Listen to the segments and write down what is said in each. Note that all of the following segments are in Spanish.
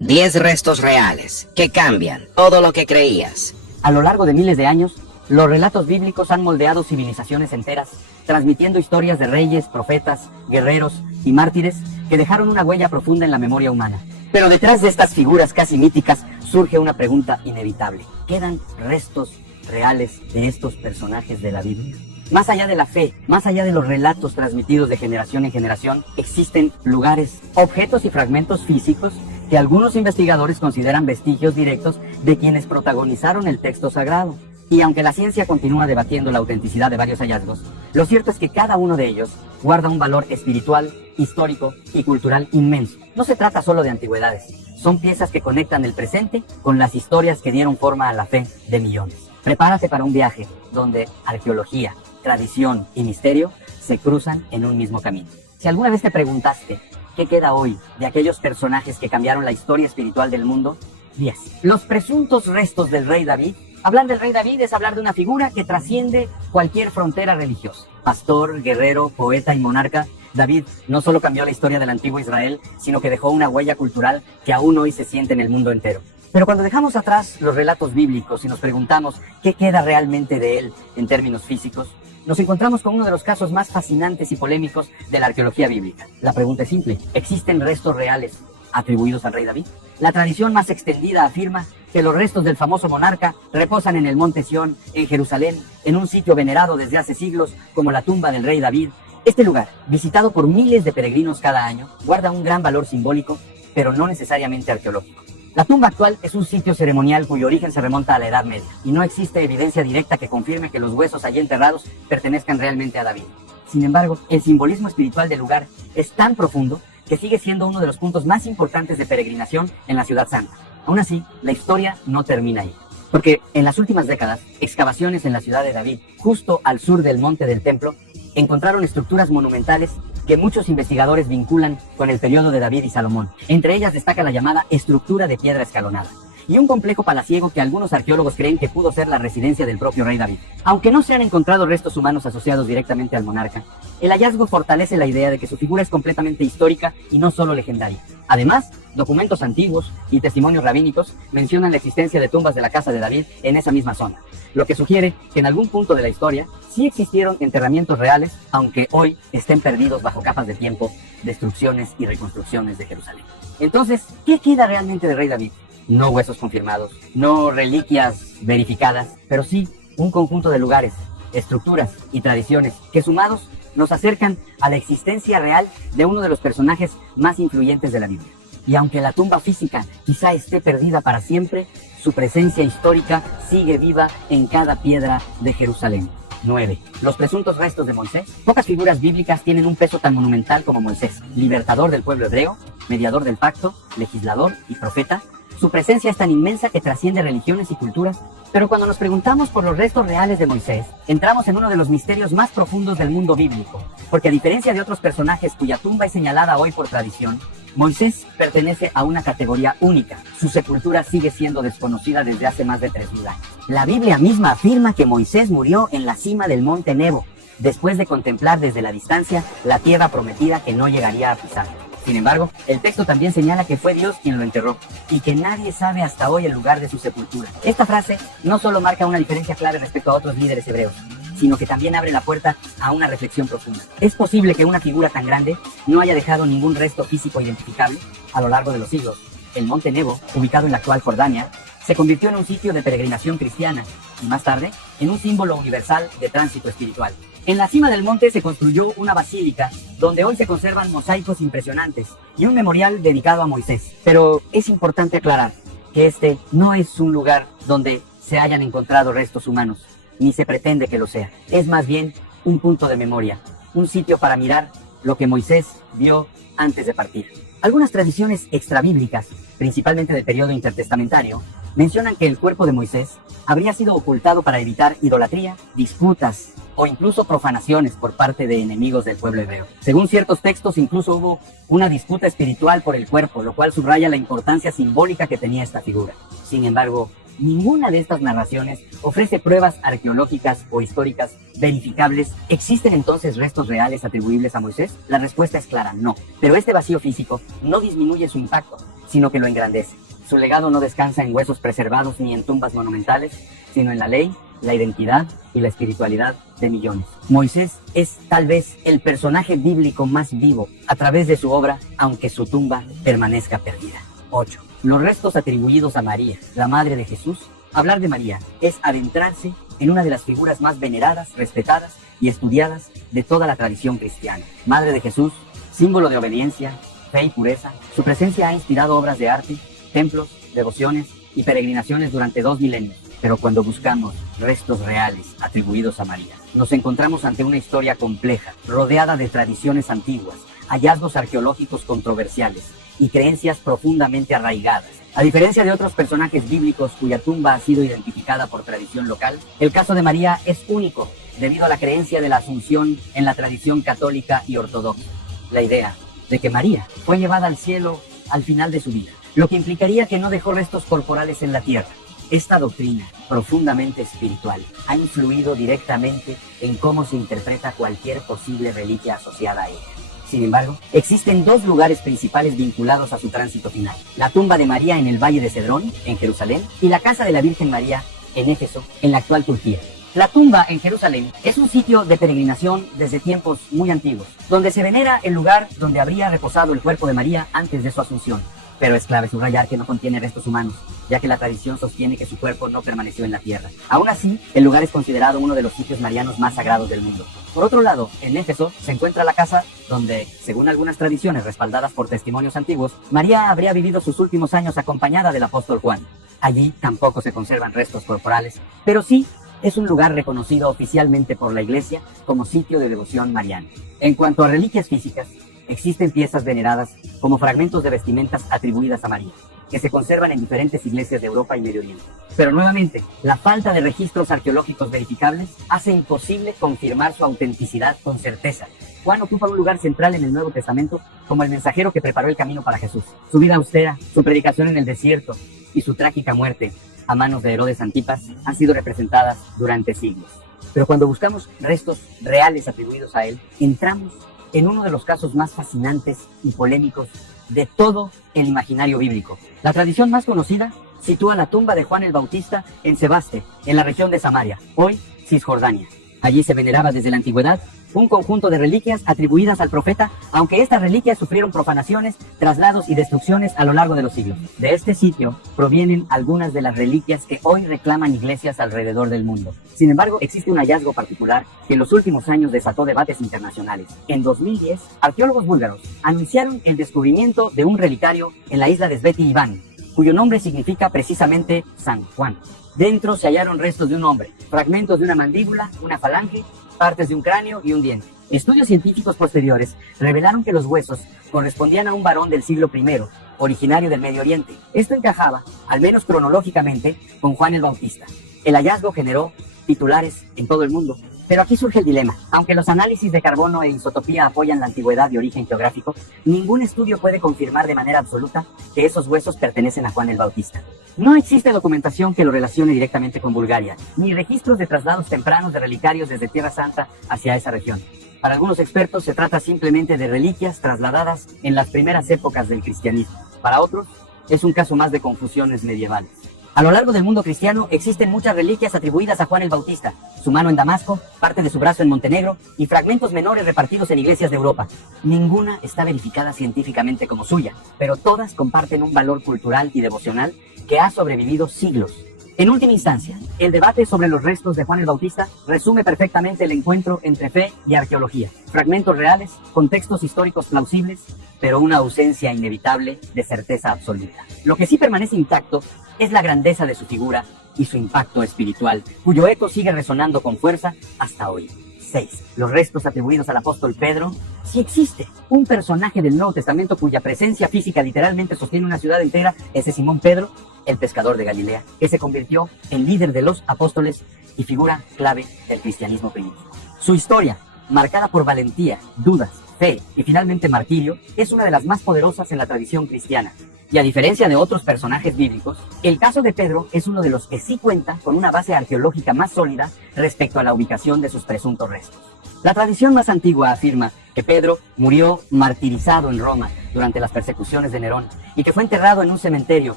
10 restos reales que cambian todo lo que creías. A lo largo de miles de años, los relatos bíblicos han moldeado civilizaciones enteras, transmitiendo historias de reyes, profetas, guerreros y mártires que dejaron una huella profunda en la memoria humana. Pero detrás de estas figuras casi míticas surge una pregunta inevitable. ¿Quedan restos reales de estos personajes de la Biblia? Más allá de la fe, más allá de los relatos transmitidos de generación en generación, existen lugares, objetos y fragmentos físicos que algunos investigadores consideran vestigios directos de quienes protagonizaron el texto sagrado. Y aunque la ciencia continúa debatiendo la autenticidad de varios hallazgos, lo cierto es que cada uno de ellos guarda un valor espiritual, histórico y cultural inmenso. No se trata solo de antigüedades, son piezas que conectan el presente con las historias que dieron forma a la fe de millones. Prepárate para un viaje donde arqueología, tradición y misterio se cruzan en un mismo camino. Si alguna vez te preguntaste qué queda hoy de aquellos personajes que cambiaron la historia espiritual del mundo, 10. Los presuntos restos del rey David. Hablar del rey David es hablar de una figura que trasciende cualquier frontera religiosa. Pastor, guerrero, poeta y monarca, David no solo cambió la historia del antiguo Israel, sino que dejó una huella cultural que aún hoy se siente en el mundo entero. Pero cuando dejamos atrás los relatos bíblicos y nos preguntamos qué queda realmente de él en términos físicos, nos encontramos con uno de los casos más fascinantes y polémicos de la arqueología bíblica. La pregunta es simple: ¿existen restos reales atribuidos al rey David? La tradición más extendida afirma que los restos del famoso monarca reposan en el monte Sión, en Jerusalén, en un sitio venerado desde hace siglos como la tumba del rey David. Este lugar, visitado por miles de peregrinos cada año, guarda un gran valor simbólico, pero no necesariamente arqueológico. La tumba actual es un sitio ceremonial cuyo origen se remonta a la Edad Media, y no existe evidencia directa que confirme que los huesos allí enterrados pertenezcan realmente a David. Sin embargo, el simbolismo espiritual del lugar es tan profundo que sigue siendo uno de los puntos más importantes de peregrinación en la Ciudad Santa. Aún así, la historia no termina ahí, porque en las últimas décadas, excavaciones en la ciudad de David, justo al sur del monte del templo, encontraron estructuras monumentales que muchos investigadores vinculan con el periodo de David y Salomón. Entre ellas destaca la llamada estructura de piedra escalonada, y un complejo palaciego que algunos arqueólogos creen que pudo ser la residencia del propio rey David. Aunque no se han encontrado restos humanos asociados directamente al monarca, el hallazgo fortalece la idea de que su figura es completamente histórica y no solo legendaria. Además, documentos antiguos y testimonios rabínicos mencionan la existencia de tumbas de la casa de David en esa misma zona, lo que sugiere que en algún punto de la historia sí existieron enterramientos reales, aunque hoy estén perdidos bajo capas de tiempo, destrucciones y reconstrucciones de Jerusalén. Entonces, ¿qué queda realmente del rey David? No huesos confirmados, no reliquias verificadas, pero sí un conjunto de lugares, estructuras y tradiciones que sumados nos acercan a la existencia real de uno de los personajes más influyentes de la Biblia. Y aunque la tumba física quizá esté perdida para siempre, su presencia histórica sigue viva en cada piedra de Jerusalén. 9. Los presuntos restos de Moisés. Pocas figuras bíblicas tienen un peso tan monumental como Moisés, libertador del pueblo hebreo, mediador del pacto, legislador y profeta. Su presencia es tan inmensa que trasciende religiones y culturas. Pero cuando nos preguntamos por los restos reales de Moisés, entramos en uno de los misterios más profundos del mundo bíblico, porque a diferencia de otros personajes cuya tumba es señalada hoy por tradición, Moisés pertenece a una categoría única. Su sepultura sigue siendo desconocida desde hace más de 3000 años. La Biblia misma afirma que Moisés murió en la cima del monte Nebo, después de contemplar desde la distancia la tierra prometida que no llegaría a pisar. Sin embargo, el texto también señala que fue Dios quien lo enterró y que nadie sabe hasta hoy el lugar de su sepultura. Esta frase no solo marca una diferencia clave respecto a otros líderes hebreos, sino que también abre la puerta a una reflexión profunda. ¿Es posible que una figura tan grande no haya dejado ningún resto físico identificable a lo largo de los siglos? El monte Nebo, ubicado en la actual Jordania, se convirtió en un sitio de peregrinación cristiana y más tarde en un símbolo universal de tránsito espiritual. En la cima del monte se construyó una basílica donde hoy se conservan mosaicos impresionantes y un memorial dedicado a Moisés. Pero es importante aclarar que este no es un lugar donde se hayan encontrado restos humanos, ni se pretende que lo sea. Es más bien un punto de memoria, un sitio para mirar lo que Moisés vio antes de partir. Algunas tradiciones extrabíblicas, principalmente del periodo intertestamentario, mencionan que el cuerpo de Moisés habría sido ocultado para evitar idolatría, disputas o incluso profanaciones por parte de enemigos del pueblo hebreo. Según ciertos textos, incluso hubo una disputa espiritual por el cuerpo, lo cual subraya la importancia simbólica que tenía esta figura. Sin embargo, ninguna de estas narraciones ofrece pruebas arqueológicas o históricas verificables. ¿Existen entonces restos reales atribuibles a Moisés? La respuesta es clara, no. Pero este vacío físico no disminuye su impacto, sino que lo engrandece. Su legado no descansa en huesos preservados ni en tumbas monumentales, sino en la ley, la identidad y la espiritualidad de millones. Moisés es tal vez el personaje bíblico más vivo a través de su obra, aunque su tumba permanezca perdida. 8. Los restos atribuidos a María, la madre de Jesús. Hablar de María es adentrarse en una de las figuras más veneradas, respetadas y estudiadas de toda la tradición cristiana. Madre de Jesús, símbolo de obediencia, fe y pureza, su presencia ha inspirado obras de arte, templos, devociones y peregrinaciones durante 2 milenios. Pero cuando buscamos restos reales atribuidos a María, nos encontramos ante una historia compleja, rodeada de tradiciones antiguas, hallazgos arqueológicos controversiales y creencias profundamente arraigadas. A diferencia de otros personajes bíblicos cuya tumba ha sido identificada por tradición local, el caso de María es único debido a la creencia de la Asunción en la tradición católica y ortodoxa. La idea de que María fue llevada al cielo al final de su vida, lo que implicaría que no dejó restos corporales en la tierra. Esta doctrina, profundamente espiritual, ha influido directamente en cómo se interpreta cualquier posible reliquia asociada a ella. Sin embargo, existen 2 lugares principales vinculados a su tránsito final: la tumba de María en el Valle de Cedrón, en Jerusalén, y la casa de la Virgen María, en Éfeso, en la actual Turquía. La tumba en Jerusalén es un sitio de peregrinación desde tiempos muy antiguos, donde se venera el lugar donde habría reposado el cuerpo de María antes de su asunción. Pero es clave subrayar que no contiene restos humanos, ya que la tradición sostiene que su cuerpo no permaneció en la tierra. Aún así, el lugar es considerado uno de los sitios marianos más sagrados del mundo. Por otro lado, en Éfeso se encuentra la casa donde, según algunas tradiciones respaldadas por testimonios antiguos, María habría vivido sus últimos años acompañada del apóstol Juan. Allí tampoco se conservan restos corporales, pero sí es un lugar reconocido oficialmente por la Iglesia como sitio de devoción mariana. En cuanto a reliquias físicas, existen piezas veneradas como fragmentos de vestimentas atribuidas a María, que se conservan en diferentes iglesias de Europa y Medio Oriente. Pero nuevamente, la falta de registros arqueológicos verificables hace imposible confirmar su autenticidad con certeza. Juan ocupa un lugar central en el Nuevo Testamento como el mensajero que preparó el camino para Jesús. Su vida austera, su predicación en el desierto y su trágica muerte a manos de Herodes Antipas han sido representadas durante siglos. Pero cuando buscamos restos reales atribuidos a él, entramos en uno de los casos más fascinantes y polémicos de todo el imaginario bíblico. La tradición más conocida sitúa la tumba de Juan el Bautista en Sebaste, en la región de Samaria, hoy Cisjordania. Allí se veneraba desde la antigüedad un conjunto de reliquias atribuidas al profeta, aunque estas reliquias sufrieron profanaciones, traslados y destrucciones a lo largo de los siglos. De este sitio provienen algunas de las reliquias que hoy reclaman iglesias alrededor del mundo. Sin embargo, existe un hallazgo particular que en los últimos años desató debates internacionales. En 2010, arqueólogos búlgaros anunciaron el descubrimiento de un relicario en la isla de Sveti Ivan, cuyo nombre significa precisamente San Juan. Dentro se hallaron restos de un hombre, fragmentos de una mandíbula, una falange, partes de un cráneo y un diente. Estudios científicos posteriores revelaron que los huesos correspondían a un varón del siglo I, originario del Medio Oriente. Esto encajaba, al menos cronológicamente, con Juan el Bautista. El hallazgo generó titulares en todo el mundo. Pero aquí surge el dilema. Aunque los análisis de carbono e isotopía apoyan la antigüedad de origen geográfico, ningún estudio puede confirmar de manera absoluta que esos huesos pertenecen a Juan el Bautista. No existe documentación que lo relacione directamente con Bulgaria, ni registros de traslados tempranos de relicarios desde Tierra Santa hacia esa región. Para algunos expertos se trata simplemente de reliquias trasladadas en las primeras épocas del cristianismo. Para otros, es un caso más de confusiones medievales. A lo largo del mundo cristiano existen muchas reliquias atribuidas a Juan el Bautista, su mano en Damasco, parte de su brazo en Montenegro y fragmentos menores repartidos en iglesias de Europa. Ninguna está verificada científicamente como suya, pero todas comparten un valor cultural y devocional que ha sobrevivido siglos. En última instancia, el debate sobre los restos de Juan el Bautista resume perfectamente el encuentro entre fe y arqueología. Fragmentos reales, contextos históricos plausibles, pero una ausencia inevitable de certeza absoluta. Lo que sí permanece intacto es la grandeza de su figura y su impacto espiritual, cuyo eco sigue resonando con fuerza hasta hoy. 6. Los restos atribuidos al apóstol Pedro. Si existe un personaje del Nuevo Testamento cuya presencia física literalmente sostiene una ciudad entera, ese es Simón Pedro, el pescador de Galilea, que se convirtió en líder de los apóstoles y figura clave del cristianismo primitivo. Su historia, marcada por valentía, dudas, fe y finalmente martirio, es una de las más poderosas en la tradición cristiana. Y a diferencia de otros personajes bíblicos, el caso de Pedro es uno de los que sí cuenta con una base arqueológica más sólida respecto a la ubicación de sus presuntos restos. La tradición más antigua afirma que Pedro murió martirizado en Roma durante las persecuciones de Nerón y que fue enterrado en un cementerio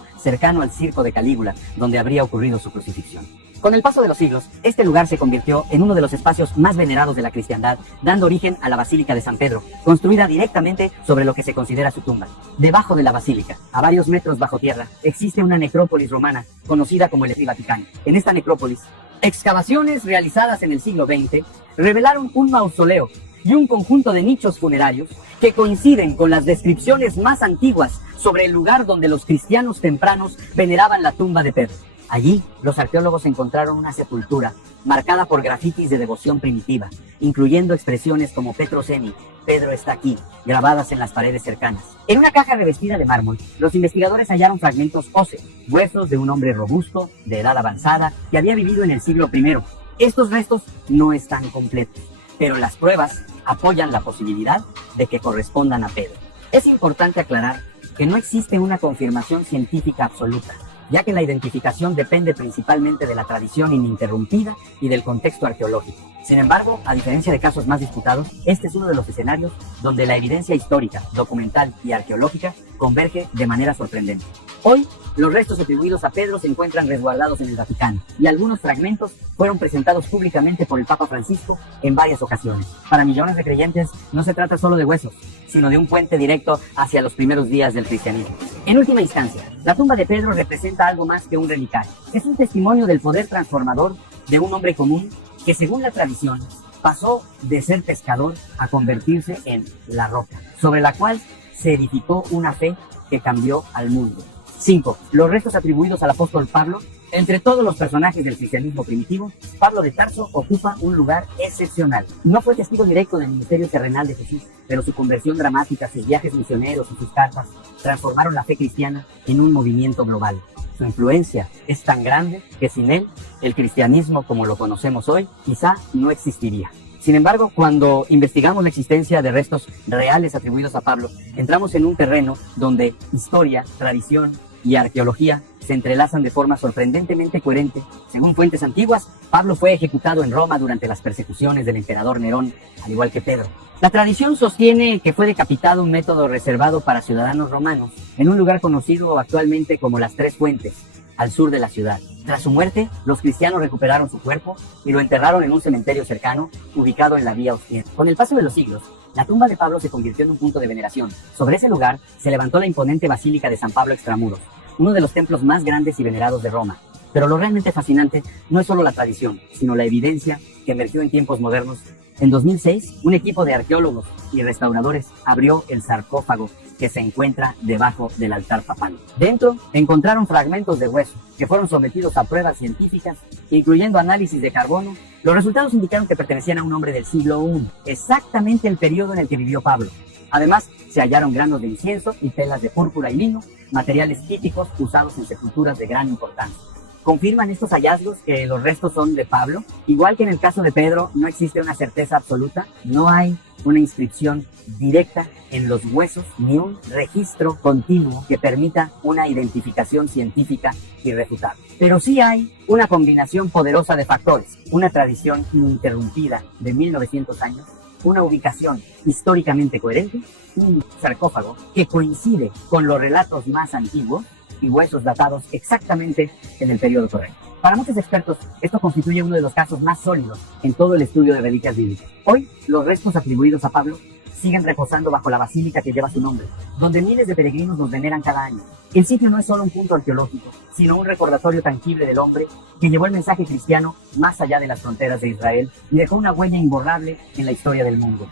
cercano al Circo de Calígula, donde habría ocurrido su crucifixión. Con el paso de los siglos, este lugar se convirtió en uno de los espacios más venerados de la cristiandad, dando origen a la Basílica de San Pedro, construida directamente sobre lo que se considera su tumba. Debajo de la basílica, a varios metros bajo tierra, existe una necrópolis romana, conocida como el Vaticano. En esta necrópolis, excavaciones realizadas en el siglo XX revelaron un mausoleo y un conjunto de nichos funerarios que coinciden con las descripciones más antiguas sobre el lugar donde los cristianos tempranos veneraban la tumba de Pedro. Allí, los arqueólogos encontraron una sepultura marcada por grafitis de devoción primitiva, incluyendo expresiones como Petros Emi, Pedro está aquí, grabadas en las paredes cercanas. En una caja revestida de mármol, los investigadores hallaron fragmentos óseos, huesos de un hombre robusto, de edad avanzada, que había vivido en el siglo I. Estos restos no están completos, pero las pruebas apoyan la posibilidad de que correspondan a Pedro. Es importante aclarar que no existe una confirmación científica absoluta, ya que la identificación depende principalmente de la tradición ininterrumpida y del contexto arqueológico. Sin embargo, a diferencia de casos más disputados, este es uno de los escenarios donde la evidencia histórica, documental y arqueológica converge de manera sorprendente. Hoy, los restos atribuidos a Pedro se encuentran resguardados en el Vaticano, y algunos fragmentos fueron presentados públicamente por el Papa Francisco en varias ocasiones. Para millones de creyentes, no se trata solo de huesos, sino de un puente directo hacia los primeros días del cristianismo. En última instancia, la tumba de Pedro representa algo más que un relicario. Es un testimonio del poder transformador de un hombre común que, según la tradición, pasó de ser pescador a convertirse en la roca, sobre la cual se edificó una fe que cambió al mundo. 5. Los restos atribuidos al apóstol Pablo. Entre todos los personajes del cristianismo primitivo, Pablo de Tarso ocupa un lugar excepcional. No fue testigo directo del ministerio terrenal de Jesús, pero su conversión dramática, sus viajes misioneros y sus cartas transformaron la fe cristiana en un movimiento global. Su influencia es tan grande que sin él, el cristianismo como lo conocemos hoy, quizá no existiría. Sin embargo, cuando investigamos la existencia de restos reales atribuidos a Pablo, entramos en un terreno donde historia, tradición y arqueología se entrelazan de forma sorprendentemente coherente. Según fuentes antiguas, Pablo fue ejecutado en Roma durante las persecuciones del emperador Nerón, al igual que Pedro. La tradición sostiene que fue decapitado, un método reservado para ciudadanos romanos, en un lugar conocido actualmente como las Tres Fuentes, al sur de la ciudad. Tras su muerte, los cristianos recuperaron su cuerpo y lo enterraron en un cementerio cercano, ubicado en la Vía Austriaca. Con el paso de los siglos, la tumba de Pablo se convirtió en un punto de veneración. Sobre ese lugar se levantó la imponente Basílica de San Pablo Extramuros, uno de los templos más grandes y venerados de Roma. Pero lo realmente fascinante no es solo la tradición, sino la evidencia que emergió en tiempos modernos. En 2006, un equipo de arqueólogos y restauradores abrió el sarcófago que se encuentra debajo del altar papal. Dentro encontraron fragmentos de hueso que fueron sometidos a pruebas científicas, incluyendo análisis de carbono. Los resultados indicaron que pertenecían a un hombre del siglo I, exactamente el periodo en el que vivió Pablo. Además, se hallaron granos de incienso y telas de púrpura y lino, materiales típicos usados en sepulturas de gran importancia. ¿Confirman estos hallazgos que los restos son de Pablo? Igual que en el caso de Pedro, no existe una certeza absoluta, no hay una inscripción directa en los huesos ni un registro continuo que permita una identificación científica irrefutable. Pero sí hay una combinación poderosa de factores, una tradición ininterrumpida de 1900 años, una ubicación históricamente coherente, un sarcófago que coincide con los relatos más antiguos y huesos datados exactamente en el periodo correcto. Para muchos expertos, esto constituye uno de los casos más sólidos en todo el estudio de reliquias bíblicas. Hoy, los restos atribuidos a Pablo siguen reposando bajo la basílica que lleva su nombre, donde miles de peregrinos los veneran cada año. El sitio no es solo un punto arqueológico, sino un recordatorio tangible del hombre que llevó el mensaje cristiano más allá de las fronteras de Israel y dejó una huella imborrable en la historia del mundo.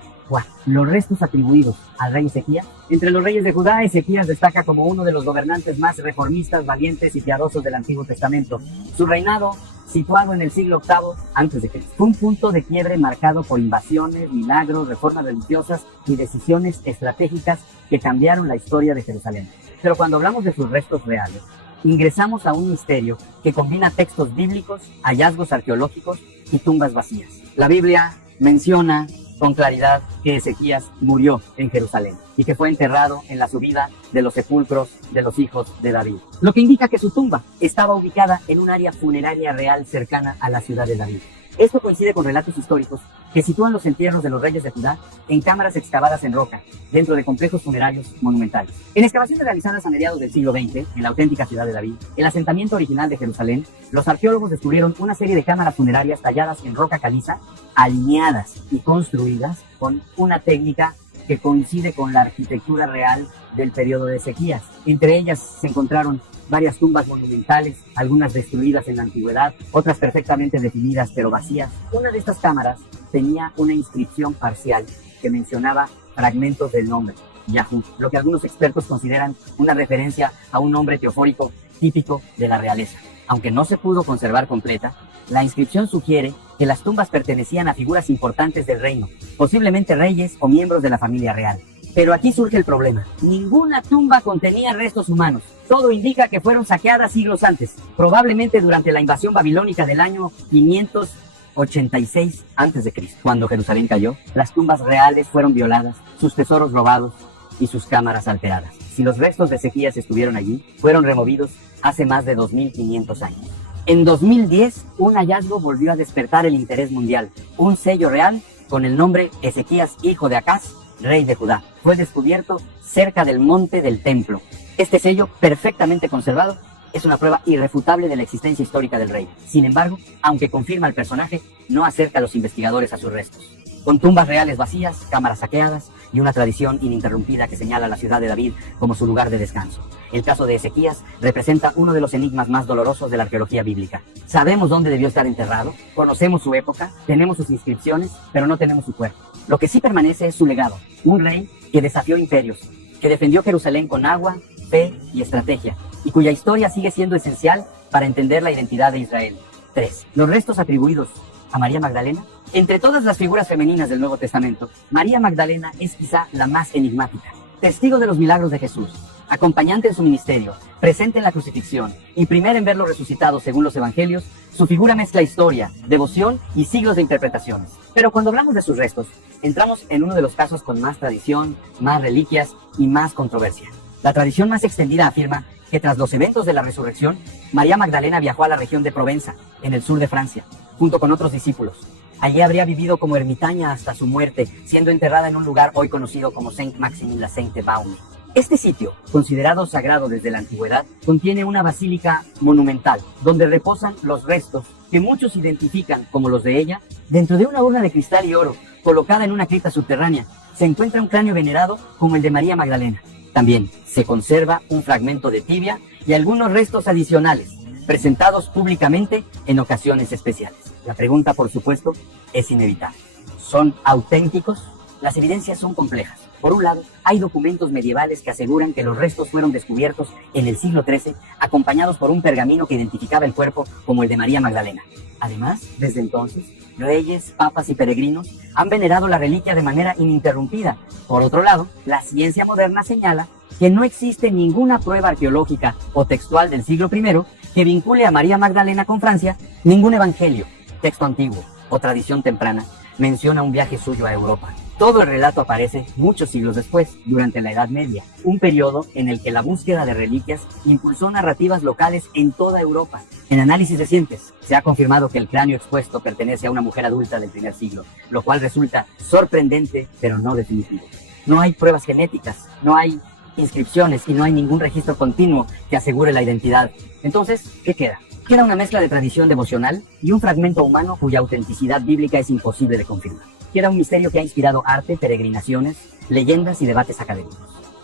Los restos atribuidos al rey Ezequías. Entre los reyes de Judá, Ezequías destaca como uno de los gobernantes más reformistas, valientes y piadosos del Antiguo Testamento. Su reinado, situado en el siglo VIII a.C., fue un punto de quiebre marcado por invasiones, milagros, reformas religiosas y decisiones estratégicas que cambiaron la historia de Jerusalén. Pero cuando hablamos de sus restos reales, ingresamos a un misterio que combina textos bíblicos, hallazgos arqueológicos y tumbas vacías. La Biblia menciona con claridad que Ezequías murió en Jerusalén y que fue enterrado en la subida de los sepulcros de los hijos de David, lo que indica que su tumba estaba ubicada en un área funeraria real cercana a la ciudad de David. Esto coincide con relatos históricos que sitúan los entierros de los reyes de Judá en cámaras excavadas en roca, dentro de complejos funerarios monumentales. En excavaciones realizadas a mediados del siglo XX, en la auténtica ciudad de David, el asentamiento original de Jerusalén, los arqueólogos descubrieron una serie de cámaras funerarias talladas en roca caliza, alineadas y construidas con una técnica que coincide con la arquitectura real del periodo de Ezequías. Entre ellas se encontraron varias tumbas monumentales, algunas destruidas en la antigüedad, otras perfectamente definidas pero vacías. Una de estas cámaras tenía una inscripción parcial que mencionaba fragmentos del nombre, Yahú, lo que algunos expertos consideran una referencia a un nombre teofórico típico de la realeza. Aunque no se pudo conservar completa, la inscripción sugiere que las tumbas pertenecían a figuras importantes del reino, posiblemente reyes o miembros de la familia real. Pero aquí surge el problema. Ninguna tumba contenía restos humanos. Todo indica que fueron saqueadas siglos antes, probablemente durante la invasión babilónica del año 586 a.C. Cuando Jerusalén cayó, las tumbas reales fueron violadas, sus tesoros robados y sus cámaras alteradas. Si los restos de Ezequías estuvieron allí, fueron removidos hace más de 2500 años. En 2010, un hallazgo volvió a despertar el interés mundial. Un sello real con el nombre Ezequías, hijo de Acaz, rey de Judá, fue descubierto cerca del monte del templo. Este sello, perfectamente conservado, es una prueba irrefutable de la existencia histórica del rey. Sin embargo, aunque confirma al personaje, no acerca a los investigadores a sus restos. Con tumbas reales vacías, cámaras saqueadas y una tradición ininterrumpida que señala a la ciudad de David como su lugar de descanso. El caso de Ezequías representa uno de los enigmas más dolorosos de la arqueología bíblica. Sabemos dónde debió estar enterrado, conocemos su época, tenemos sus inscripciones, pero no tenemos su cuerpo. Lo que sí permanece es su legado, un rey que desafió imperios, que defendió Jerusalén con agua, fe y estrategia, y cuya historia sigue siendo esencial para entender la identidad de Israel. 3. Los restos atribuidos a María Magdalena. Entre todas las figuras femeninas del Nuevo Testamento, María Magdalena es quizá la más enigmática. Testigo de los milagros de Jesús, acompañante en su ministerio, presente en la crucifixión y primera en verlo resucitado según los evangelios, su figura mezcla historia, devoción y siglos de interpretaciones. Pero cuando hablamos de sus restos, entramos en uno de los casos con más tradición, más reliquias y más controversia. La tradición más extendida afirma que tras los eventos de la resurrección, María Magdalena viajó a la región de Provenza, en el sur de Francia, junto con otros discípulos. Allí habría vivido como ermitaña hasta su muerte, siendo enterrada en un lugar hoy conocido como Saint-Maximin-la-Sainte-Baume. Este sitio, considerado sagrado desde la antigüedad, contiene una basílica monumental, donde reposan los restos que muchos identifican como los de ella. Dentro de una urna de cristal y oro, colocada en una cripta subterránea, se encuentra un cráneo venerado como el de María Magdalena. También se conserva un fragmento de tibia y algunos restos adicionales, presentados públicamente en ocasiones especiales. La pregunta, por supuesto, es inevitable. ¿Son auténticos? Las evidencias son complejas. Por un lado, hay documentos medievales que aseguran que los restos fueron descubiertos en el siglo XIII, acompañados por un pergamino que identificaba el cuerpo como el de María Magdalena. Además, desde entonces, reyes, papas y peregrinos han venerado la reliquia de manera ininterrumpida. Por otro lado, la ciencia moderna señala que no existe ninguna prueba arqueológica o textual del siglo I que vincule a María Magdalena con Francia. Ningún evangelio, texto antiguo o tradición temprana menciona un viaje suyo a Europa. Todo el relato aparece muchos siglos después, durante la Edad Media, un periodo en el que la búsqueda de reliquias impulsó narrativas locales en toda Europa. En análisis recientes, se ha confirmado que el cráneo expuesto pertenece a una mujer adulta del primer siglo, lo cual resulta sorprendente, pero no definitivo. No hay pruebas genéticas, no hay inscripciones y no hay ningún registro continuo que asegure la identidad. Entonces, ¿qué queda? Queda una mezcla de tradición devocional y un fragmento humano cuya autenticidad bíblica es imposible de confirmar. Queda un misterio que ha inspirado arte, peregrinaciones, leyendas y debates académicos.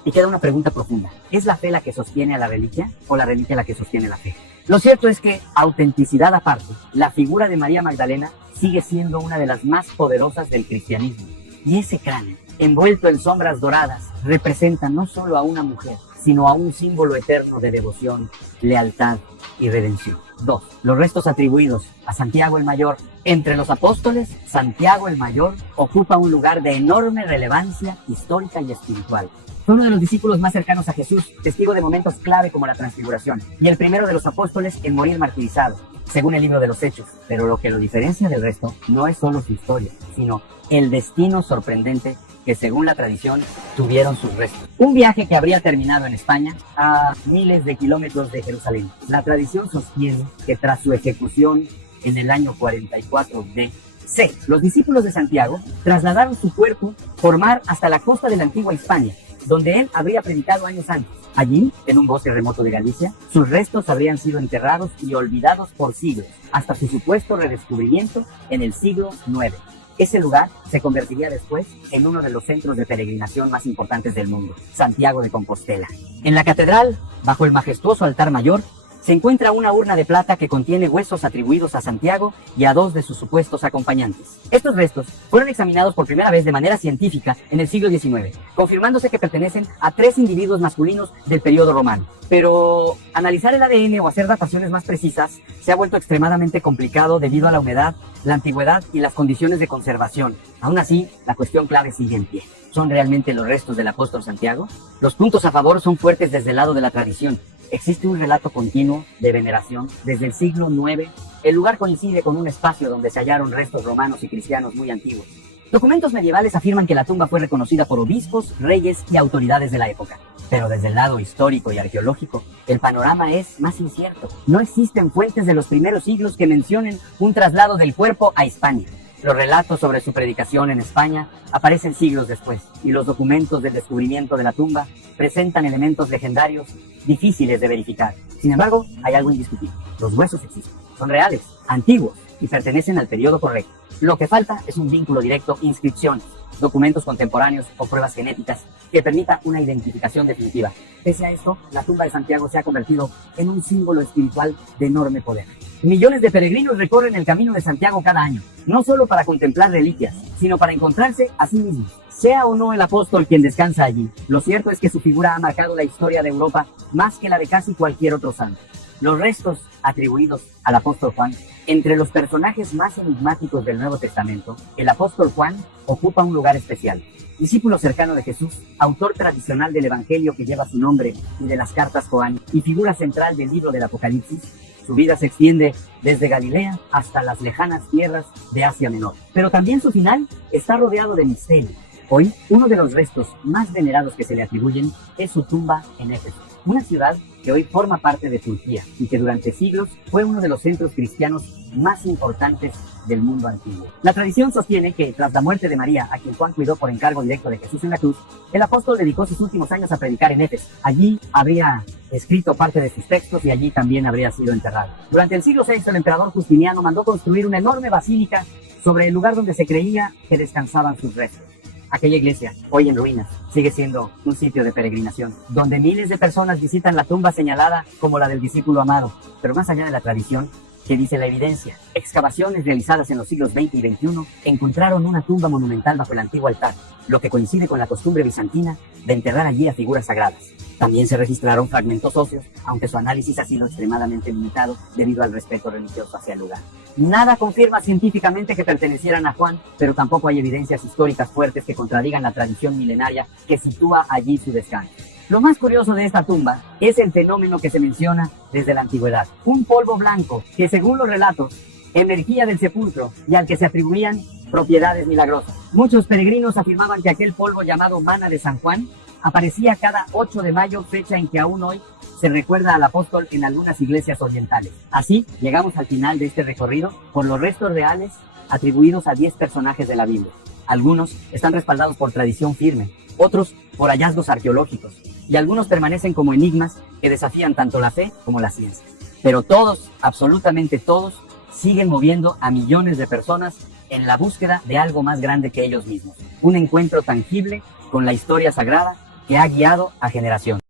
Y queda una pregunta profunda. ¿Es la fe la que sostiene a la reliquia o la reliquia la que sostiene la fe? Lo cierto es que, autenticidad aparte, la figura de María Magdalena sigue siendo una de las más poderosas del cristianismo. Y ese cráneo, envuelto en sombras doradas, representa no solo a una mujer, sino a un símbolo eterno de devoción, lealtad y redención. 2. Los restos atribuidos a Santiago el Mayor. Entre los apóstoles, Santiago el Mayor ocupa un lugar de enorme relevancia histórica y espiritual. Fue uno de los discípulos más cercanos a Jesús, testigo de momentos clave como la transfiguración, y el primero de los apóstoles en morir martirizado, según el libro de los Hechos. Pero lo que lo diferencia del resto no es solo su historia, sino el destino sorprendente que, según la tradición, tuvieron sus restos. Un viaje que habría terminado en España, a miles de kilómetros de Jerusalén. La tradición sostiene que tras su ejecución en el año 44 d.C., los discípulos de Santiago trasladaron su cuerpo por mar hasta la costa de la antigua Hispania, donde él habría predicado años antes. Allí, en un bosque remoto de Galicia, sus restos habrían sido enterrados y olvidados por siglos, hasta su supuesto redescubrimiento en el siglo IX. Ese lugar se convertiría después en uno de los centros de peregrinación más importantes del mundo, Santiago de Compostela. En la catedral, bajo el majestuoso altar mayor, se encuentra una urna de plata que contiene huesos atribuidos a Santiago y a dos de sus supuestos acompañantes. Estos restos fueron examinados por primera vez de manera científica en el siglo XIX, confirmándose que pertenecen a 3 individuos masculinos del periodo romano. Pero analizar el ADN o hacer dataciones más precisas se ha vuelto extremadamente complicado debido a la humedad, la antigüedad y las condiciones de conservación. Aún así, la cuestión clave sigue en pie. ¿Son realmente los restos del apóstol Santiago? Los puntos a favor son fuertes desde el lado de la tradición. Existe un relato continuo de veneración desde el siglo IX. El lugar coincide con un espacio donde se hallaron restos romanos y cristianos muy antiguos. Documentos medievales afirman que la tumba fue reconocida por obispos, reyes y autoridades de la época. Pero desde el lado histórico y arqueológico, el panorama es más incierto. No existen fuentes de los primeros siglos que mencionen un traslado del cuerpo a Hispania. Los relatos sobre su predicación en España aparecen siglos después, y los documentos del descubrimiento de la tumba presentan elementos legendarios difíciles de verificar. Sin embargo, hay algo indiscutible. Los huesos existen, son reales, antiguos y pertenecen al periodo correcto. Lo que falta es un vínculo directo, inscripciones, documentos contemporáneos o pruebas genéticas que permitan una identificación definitiva. Pese a esto, la tumba de Santiago se ha convertido en un símbolo espiritual de enorme poder. Millones de peregrinos recorren el camino de Santiago cada año, no solo para contemplar reliquias, sino para encontrarse a sí mismos. Sea o no el apóstol quien descansa allí, lo cierto es que su figura ha marcado la historia de Europa más que la de casi cualquier otro santo. Los restos atribuidos al apóstol Juan, entre los personajes más enigmáticos del Nuevo Testamento, el apóstol Juan ocupa un lugar especial. Discípulo cercano de Jesús, autor tradicional del Evangelio que lleva su nombre y de las cartas Joan, y figura central del libro del Apocalipsis, su vida se extiende desde Galilea hasta las lejanas tierras de Asia Menor. Pero también su final está rodeado de misterio. Hoy, uno de los restos más venerados que se le atribuyen es su tumba en Éfeso, una ciudad que hoy forma parte de Turquía y que durante siglos fue uno de los centros cristianos más importantes del mundo antiguo. La tradición sostiene que tras la muerte de María, a quien Juan cuidó por encargo directo de Jesús en la cruz, el apóstol dedicó sus últimos años a predicar en Éfeso. Allí habría escrito parte de sus textos y allí también habría sido enterrado. Durante el siglo VI, el emperador Justiniano mandó construir una enorme basílica sobre el lugar donde se creía que descansaban sus restos. Aquella iglesia, hoy en ruinas, sigue siendo un sitio de peregrinación, donde miles de personas visitan la tumba señalada como la del discípulo amado. Pero más allá de la tradición, ¿qué dice la evidencia? Excavaciones realizadas en los siglos XX y XXI encontraron una tumba monumental bajo el antiguo altar, lo que coincide con la costumbre bizantina de enterrar allí a figuras sagradas. También se registraron fragmentos óseos, aunque su análisis ha sido extremadamente limitado debido al respeto religioso hacia el lugar. Nada confirma científicamente que pertenecieran a Juan, pero tampoco hay evidencias históricas fuertes que contradigan la tradición milenaria que sitúa allí su descanso. Lo más curioso de esta tumba es el fenómeno que se menciona desde la antigüedad. Un polvo blanco que, según los relatos, emergía del sepulcro y al que se atribuían propiedades milagrosas. Muchos peregrinos afirmaban que aquel polvo llamado mana de San Juan aparecía cada 8 de mayo, fecha en que aún hoy se recuerda al apóstol en algunas iglesias orientales. Así, llegamos al final de este recorrido por los restos reales atribuidos a 10 personajes de la Biblia. Algunos están respaldados por tradición firme, otros por hallazgos arqueológicos, y algunos permanecen como enigmas que desafían tanto la fe como la ciencia. Pero todos, absolutamente todos, siguen moviendo a millones de personas en la búsqueda de algo más grande que ellos mismos. Un encuentro tangible con la historia sagrada que ha guiado a generaciones.